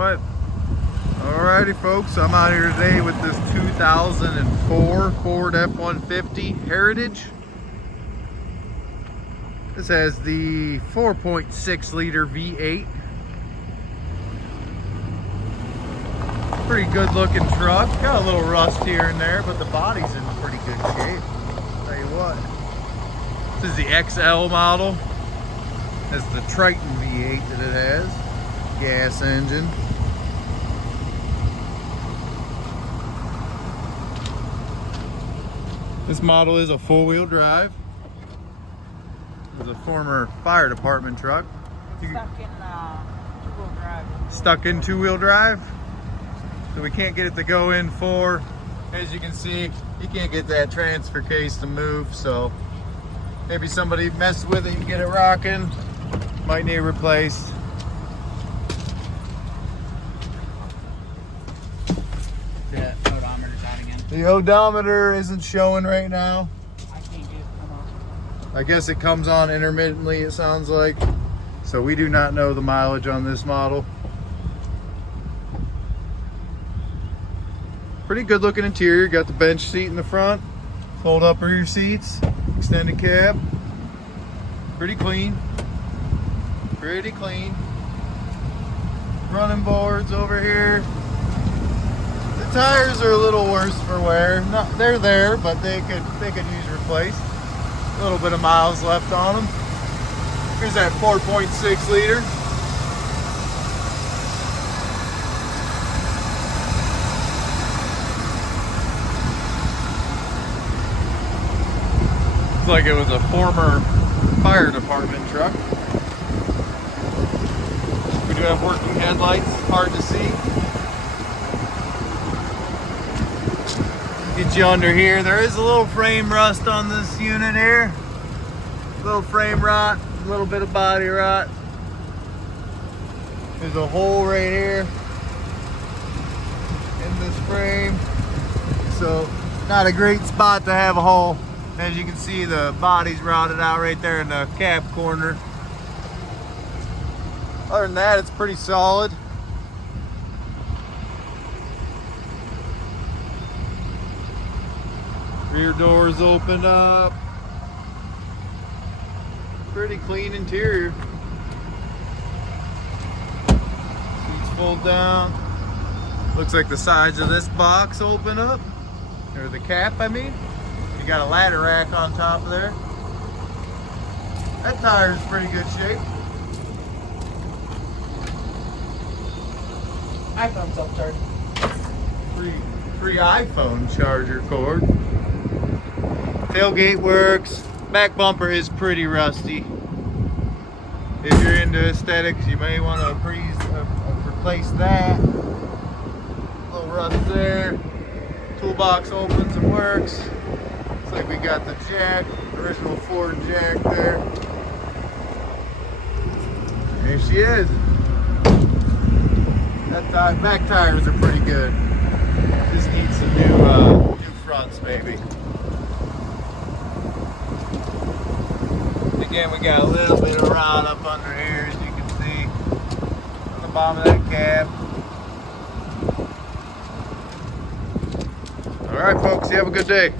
Go ahead. Alrighty folks, I'm out here today with this 2004 Ford F-150 Heritage. This has the 4.6 liter V8. Pretty good looking truck. Got a little rust here and there, but the body's in pretty good shape. Tell you what. This is the XL model. That's the Triton V8 that it has. Gas engine. This model is a four-wheel drive. It's a former fire department truck. Stuck in two-wheel drive. So we can't get it to go in four. As you can see, you can't get that transfer case to move, so maybe somebody messed with it and get it rocking. Might need replaced. The odometer's out again. The odometer isn't showing right now. I can't get it to come on. I guess it comes on intermittently, it sounds like. So we do not know the mileage on this model. Pretty good looking interior. Got the bench seat in the front. Fold up rear seats. Extended cab. Pretty clean. Pretty clean. Running boards over here. The tires are a little worse for wear. They're there, but they could use replaced. A little bit of miles left on them. Here's that 4.6 liter. Looks like it was a former fire department truck. We do have working headlights, hard to see. Get you under here. There is a little frame rust on this unit here. A little frame rot, a little bit of body rot. There's a hole right here in this frame. So not a great spot to have a hole. As you can see, the body's rotted out right there in the cab corner. Other than that, it's pretty solid. Rear doors opened up. Pretty clean interior. Seats fold down. Looks like the sides of this box open up. Or the cap, I mean. You got a ladder rack on top of there. That tire is pretty good shape. iPhone's up-charged. Free iPhone charger cord. Tailgate works. Back bumper is pretty rusty. If you're into aesthetics, you may want to replace that. A little rust there. Toolbox opens and works. Looks like we got the jack, original Ford jack there. There she is. That back tires are pretty good. Just needs some new fronts, maybe. Again, we got a little bit of rot up under here, as you can see, on the bottom of that cab. All right, folks, you have a good day.